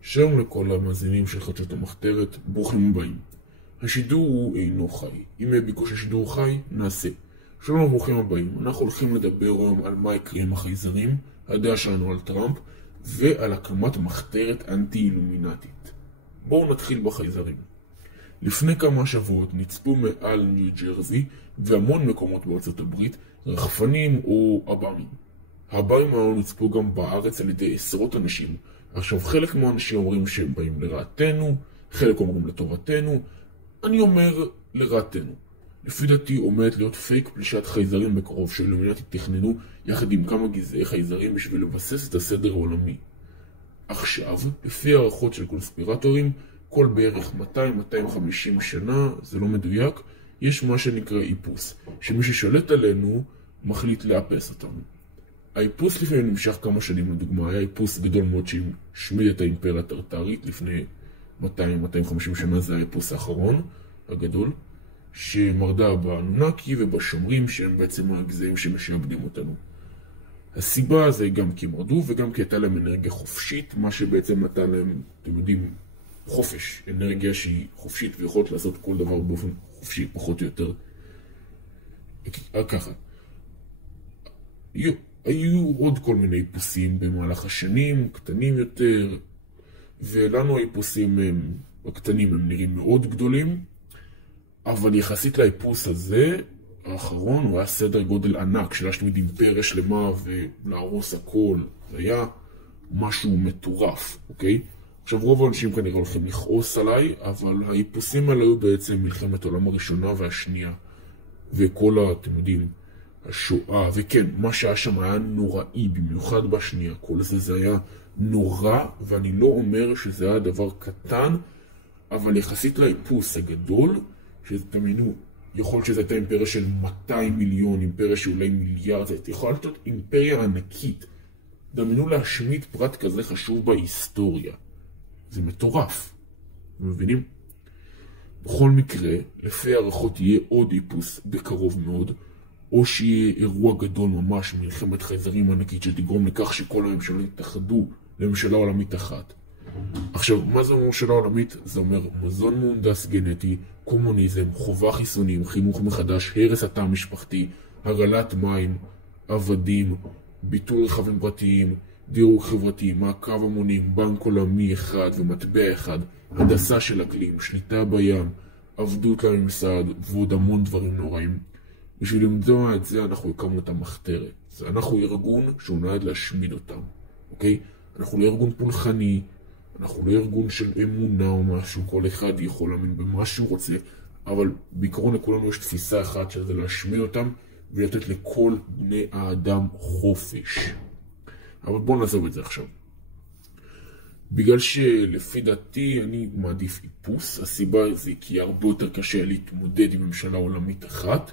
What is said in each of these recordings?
שלום לכל המאזינים של חדשות המחתרת, ברוכים הבאים. השידור הוא אינו חי. אם יהיה ביקוש השידור חי, נעשה. שלום וברוכים הבאים. אנחנו הולכים לדבר היום על מה יקרה עם החייזרים, הדעה שלנו על טראמפ, ועל הקמת מחתרת אנטי-אילומינטית. בואו נתחיל בחייזרים. לפני כמה שבועות נצפו מעל ניו ג'רזי והמון מקומות בארצות הברית רחפנים או אב"מים. האב"מים האלו נצפו גם בארץ על ידי עשרות אנשים. עכשיו, חלק מהאנשים אומרים שהם באים לרעתנו, חלק אומרים לטובתנו, אני אומר לרעתנו. לפי דעתי עומדת להיות פייק פלישת חייזרים בקרוב שאילומינטי תכננו יחד עם כמה גזעי חייזרים בשביל לבסס את הסדר העולמי. עכשיו, לפי הערכות של קונספירטורים, כל בערך 200-250 שנה, זה לא מדויק, יש מה שנקרא איפוס, שמי ששולט עלינו מחליט לאפס אותנו. האיפוס לפעמים נמשך כמה שנים, לדוגמה, היה איפוס גדול מאוד שהשמיד את האימפריה הטרטרית לפני 200-250 שנה, זה האיפוס האחרון, הגדול, שמרדה באנונקי ובשומרים שהם בעצם הגזעים שמשעבדים אותנו. הסיבה זה גם כי מרדו וגם כי הייתה להם אנרגיה חופשית, מה שבעצם נתן להם, אתם יודעים, חופש, אנרגיה שהיא חופשית ויכולת לעשות כל דבר באופן חופשי, פחות או יותר. ככה. היו עוד כל מיני איפוסים במהלך השנים, קטנים יותר, ולנו האיפוסים הקטנים הם נראים מאוד גדולים, אבל יחסית לאיפוס הזה, האחרון, הוא היה סדר גודל ענק של להשמיד אימפריה שלמה ולהרוס הכל. זה היה משהו מטורף, אוקיי? עכשיו רוב האנשים כנראה הולכים לכעוס עליי, אבל האיפוסים האלה היו בעצם מלחמת העולם הראשונה והשנייה. וכל אתם יודעים, השואה, וכן, מה שהיה שם היה נוראי, במיוחד בשנייה. כל זה היה נורא, ואני לא אומר שזה היה דבר קטן, אבל יחסית לאיפוס הגדול, שתאמינו, יכול להיות שזו הייתה אימפריה של 200 מיליון, אימפריה שאולי מיליארד, זה יכול להיות אימפריה ענקית. דמיינו להשמיד פרט כזה חשוב בהיסטוריה. זה מטורף. אתם מבינים? בכל מקרה, לפי הערכות יהיה עוד איפוס בקרוב מאוד, או שיהיה אירוע גדול ממש, מלחמת חייזרים ענקית שתגרום לכך שכל הממשלות יתאחדו לממשלה עולמית אחת. עכשיו, מה זה ממשלה עולמית? זה אומר מזון מהונדס גנטי, קומוניזם, חובה חיסונים, חינוך מחדש, הרס התא המשפחתי, הרעלת מים, עבדים, ביטול רכבים פרטיים, דירוג חברתי, מעקב המונים, בנק עולמי אחד ומטבע אחד, הנדסה של אקלים, שליטה בים, עבדות לממסד ועוד המון דברים נוראים. בשביל למנוע את זה אנחנו הקמנו את המחתרת. אנחנו ארגון שהוא נועד להשמיד אותם, אוקיי? אנחנו לא ארגון פולחני, אנחנו לא ארגון של אמונה או משהו, כל אחד יכול להאמין במה שהוא רוצה, אבל בעיקרון לכולנו יש תפיסה אחת שזה להשמיד אותם ולתת לכל בני האדם חופש. אבל בואו נעזוב את זה עכשיו. בגלל שלפי דעתי אני מעדיף איפוס, הסיבה זה כי הרבה יותר קשה להתמודד עם ממשלה עולמית אחת,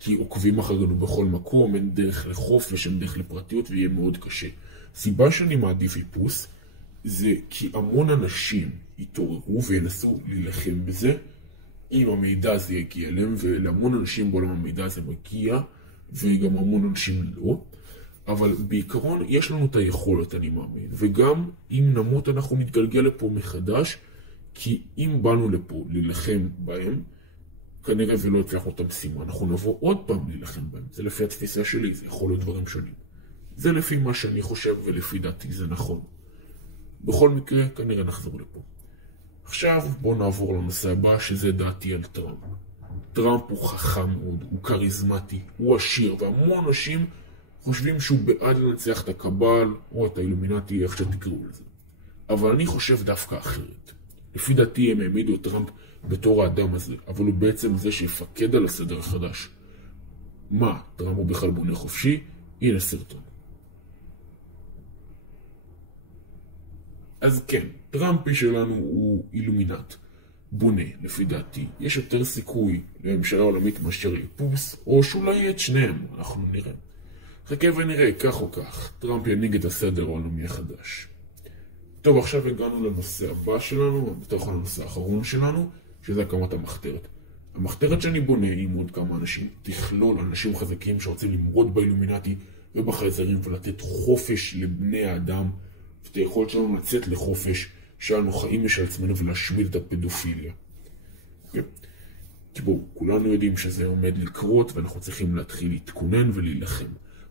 כי עוקבים אחרינו בכל מקום, אין דרך לחופש, אין דרך לפרטיות ויהיה מאוד קשה. סיבה שאני מעדיף איפוס זה כי המון אנשים יתעוררו וינסו להילחם בזה, אם המידע הזה יגיע אליהם, ולהמון אנשים בעולם המידע הזה מגיע, וגם המון אנשים לא. אבל בעיקרון יש לנו את היכולת, אני מאמין. וגם אם נמות אנחנו נתגלגל לפה מחדש, כי אם באנו לפה להילחם בהם, כנראה ולא הצלחנו את המשימה. אנחנו נבוא עוד פעם להילחם בהם. זה לפי התפיסה שלי, זה יכול להיות דברים שונים. זה לפי מה שאני חושב ולפי דעתי זה נכון. בכל מקרה, כנראה נחזור לפה. עכשיו בואו נעבור לנושא הבא, שזה דעתי על טראמפ. טראמפ הוא חכם מאוד, הוא קריזמטי, הוא עשיר, והמון אנשים חושבים שהוא בעד לנצח את הקבל או את האילומינטי, איך שתקראו לזה. אבל אני חושב דווקא אחרת. לפי דעתי הם העמידו את טראמפ בתור האדם הזה, אבל הוא בעצם זה שיפקד על הסדר החדש. מה, טראמפ הוא בכלל בונה חופשי? הנה סרטון. אז כן, טראמפי שלנו הוא אילומינט, בונה, לפי דעתי. יש יותר סיכוי לממשלה עולמית מאשר איפוס, או שאולי יהיה את שניהם, אנחנו נראה. חכה ונראה, כך או כך, טראמפ ינהיג את הסדר העולמי החדש. טוב, עכשיו הגענו לנושא הבא שלנו, בתוך הנושא האחרון שלנו, שזה הקמת המחתרת. המחתרת שאני בונה עם עוד כמה אנשים, תכלול אנשים חזקים שרוצים למרוד באילומינטי ובחייזרים ולתת חופש לבני האדם, ואת היכולת שלנו לצאת לחופש, שאנו חיים משל עצמנו ולהשמיד את הפדופיליה. כי בואו, כולנו יודעים שזה עומד לקרות ואנחנו צריכים להתחיל להתכונן ולהילחם.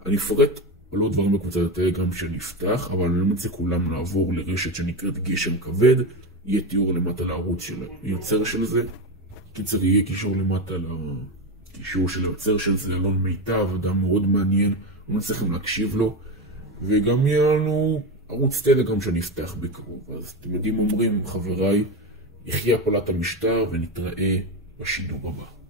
אני אפרט על עוד דברים בקבוצת הטלגרם שנפתח, אבל אני לא מציע כולם לעבור לרשת שנקראת גשם כבד, יהיה תיאור למטה לערוץ של היוצר של זה. קיצר, יהיה קישור למטה לקישור של היוצר של זה, אלון מיטב, אדם מאוד מעניין, אנחנו צריכים להקשיב לו, וגם יהיה לנו ערוץ טלגרם שנפתח בקרוב. אז אתם יודעים אומרים, חבריי, יחיה הפלת המשטר ונתראה בשידור הבא.